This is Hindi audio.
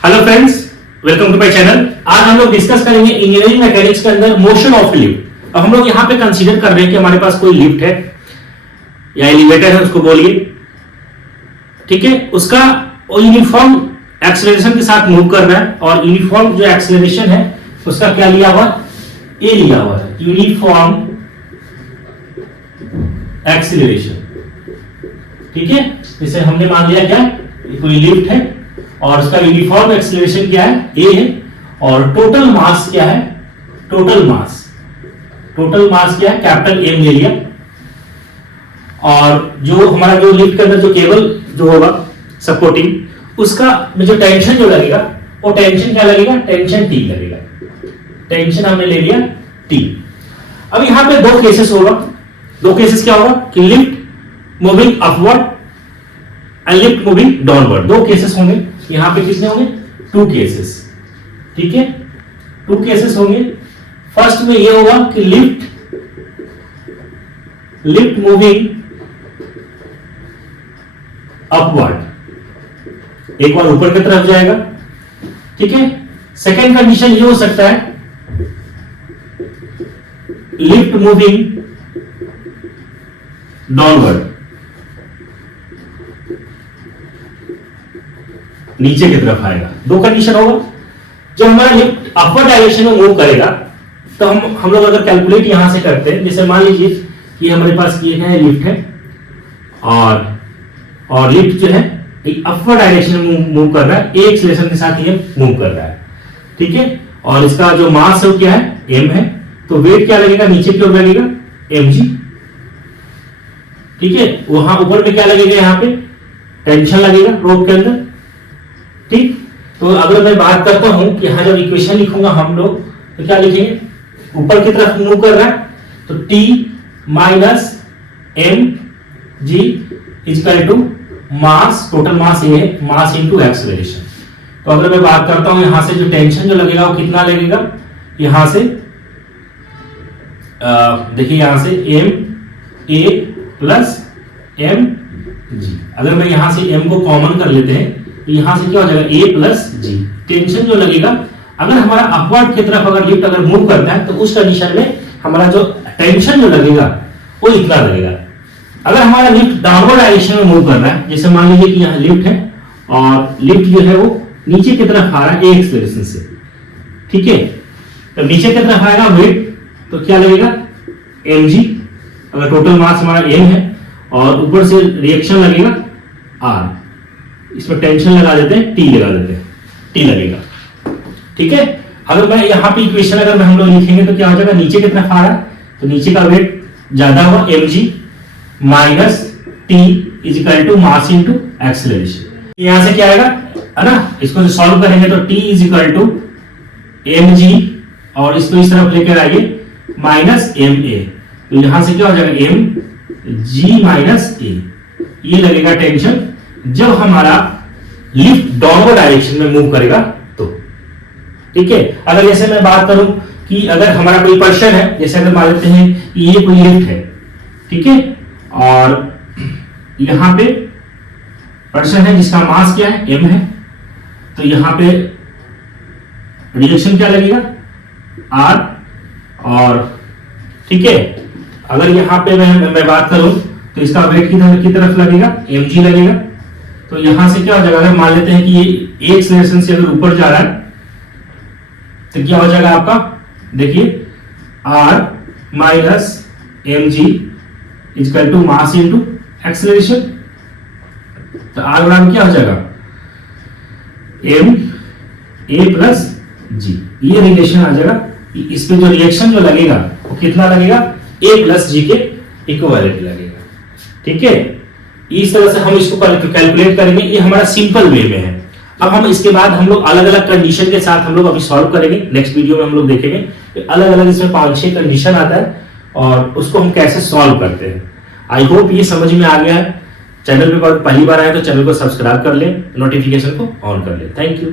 Hello friends, welcome to my channel. आज हम लोग डिस्कस करेंगे इंजीनियरिंग मैकेनिक्स के अंदर मोशन ऑफ लिफ्ट। अब हम लोग यहाँ पे कंसीडर कर रहे हैं कि हमारे पास कोई लिफ्ट है या एलिवेटर है, उसको बोलिए, ठीक है। उसका यूनिफॉर्म एक्सेलरेशन के साथ मूव कर रहा है और यूनिफॉर्म जो एक्सेलरेशन है उसका क्या लिया हुआ, ए लिया हुआ है, यूनिफॉर्म एक्सेलरेशन, ठीक है। जैसे हमने मान लिया क्या, कोई लिफ्ट है और उसका यूनिफॉर्म एक्सेलरेशन क्या है, ए है, और टोटल मास क्या है, टोटल मास क्या है, कैपिटल एम ले लिया। और जो हमारा जो लिफ्ट के अंदर जो केबल जो होगा सपोर्टिंग, उसका में जो टेंशन जो लगेगा वो टेंशन क्या लगेगा, टेंशन टी लगेगा। टेंशन हमने ले लिया टी। अब यहां पे दो केसेस होगा। दो केसेस क्या होगा कि lift moving upward and lift moving downward, दो केसेस होंगे। यहां पे कितने होंगे, टू केसेस, ठीक है, टू केसेस होंगे। फर्स्ट में ये होगा कि लिफ्ट मूविंग अपवर्ड, एक बार ऊपर की तरफ जाएगा, ठीक है। सेकेंड कंडीशन ये हो सकता है लिफ्ट मूविंग डाउनवर्ड, नीचे की तरफ आएगा। दो कंडीशन होगा। जब हमारा लिफ्ट अपवर्ड डायरेक्शन में मूव करेगा तो हम लोग अगर कैलकुलेट यहां से करते हैं, जैसे मान लीजिए कि हमारे पास ये है लिफ्ट है और लिफ्ट जो है अपवर्ड डायरेक्शन में मूव कर रहा है, एक एक्सेलरेशन के साथ ये मूव कर रहा है, ठीक है। और इसका जो मास है वो क्या है, m है। तो वेट क्या लगेगा, नीचे की ओर लगेगा mg, ठीक है। वहां ऊपर में क्या लगेगा, यहां पे टेंशन लगेगा रोप के अंदर, ठीक। तो अगर मैं बात करता हूं कि यहां जब इक्वेशन लिखूंगा हम लोग तो क्या लिखेंगे, ऊपर की तरफ मूव कर रहा है तो T minus M G equal to mass, total mass ये है, मास इनटू एक्सेलरेशन। तो अगर मैं बात करता हूं यहां से जो टेंशन जो लगेगा वो कितना लगेगा, यहां से देखिए यहां से M A plus M G. अगर मैं यहां से एम को कॉमन कर लेते हैं तो यहां से क्या हो जाएगा, ए प्लस जी। टेंशन जो लगेगा, अगर हमारा अपवर्ड की तरफ अगर लिफ्ट अगर मूव करता है तो उस कंडीशन में हमारा जो टेंशन जो लगेगा वो इतना लगेगा। अगर हमारा लिफ्ट डाउनवर्ड डायरेक्शन में मूव कर रहा है, जैसे मान लीजिए कि यहाँ लिफ्ट है और लिफ्ट जो है वो नीचे की तरफ आ रहा है ए एक्सेलरेशन से, ठीक है। तो नीचे की तरफ आएगा वेट तो क्या लगेगा, mg। अगर टोटल मास हमारा m है और ऊपर से रिएक्शन लगेगा r, इसमें टेंशन लगा देते हैं, t लगा देते हैं, t लगेगा, ठीक है। अगर मैं यहाँ पे इक्वेशन अगर हम लोग लिखेंगे तो क्या हो जाएगा, नीचे की तरफ आ रहा है तो नीचे का वेट ज्यादा हुआ mg minus t is equal to mass into acceleration. यहां से क्या आएगा, है ना, इसको जो सॉल्व करेंगे तो t is equal to mg और इसको इस तरफ लेकर आइए माइनस ma। तो यहां से क्या हो जाएगा, m g माइनस a, ये लगेगा टेंशन जब हमारा लिफ्ट डाउनवर्ड डायरेक्शन में मूव करेगा तो, ठीक है। अगर जैसे मैं बात करूं कि अगर हमारा कोई पर्सन है, जैसे अगर मान लेते हैं कि ये कोई लिफ्ट है, ठीक है, और यहां पे पर्सन है जिसका मास क्या है, m है। तो यहां पे रिएक्शन क्या लगेगा, r, और ठीक है। अगर यहां पे मैं बात करूं तो इसका वेट की तरफ लगेगा, mg लगेगा। तो यहां से क्या हो जाएगा, अगर मान लेते हैं कि ये एक एक्सेलरेशन से अगर ऊपर जा रहा है तो क्या हो जाएगा आपका, देखिए r minus mg equal to mass into acceleration. तो r बराबर क्या हो जाएगा, m a प्लस g, ये रिलेशन आ जाएगा। इस पे जो रिएक्शन जो लगेगा वो कितना लगेगा, a प्लस जी के इक्विवेलेंट लगेगा, ठीक है। इस तरह से हम इसको कैलकुलेट करेंगे, ये हमारा सिंपल वे में है। अब हम इसके बाद हम लोग अलग अलग कंडीशन के साथ हम लोग अभी सॉल्व करेंगे। नेक्स्ट वीडियो में हम लोग देखेंगे अलग अलग इसमें 5-6 कंडीशन आता है और उसको हम कैसे सॉल्व करते हैं। आई होप ये समझ में आ गया है। चैनल पे पहली बार आए तो चैनल को सब्सक्राइब कर लें, नोटिफिकेशन को ऑन कर लें। Thank you.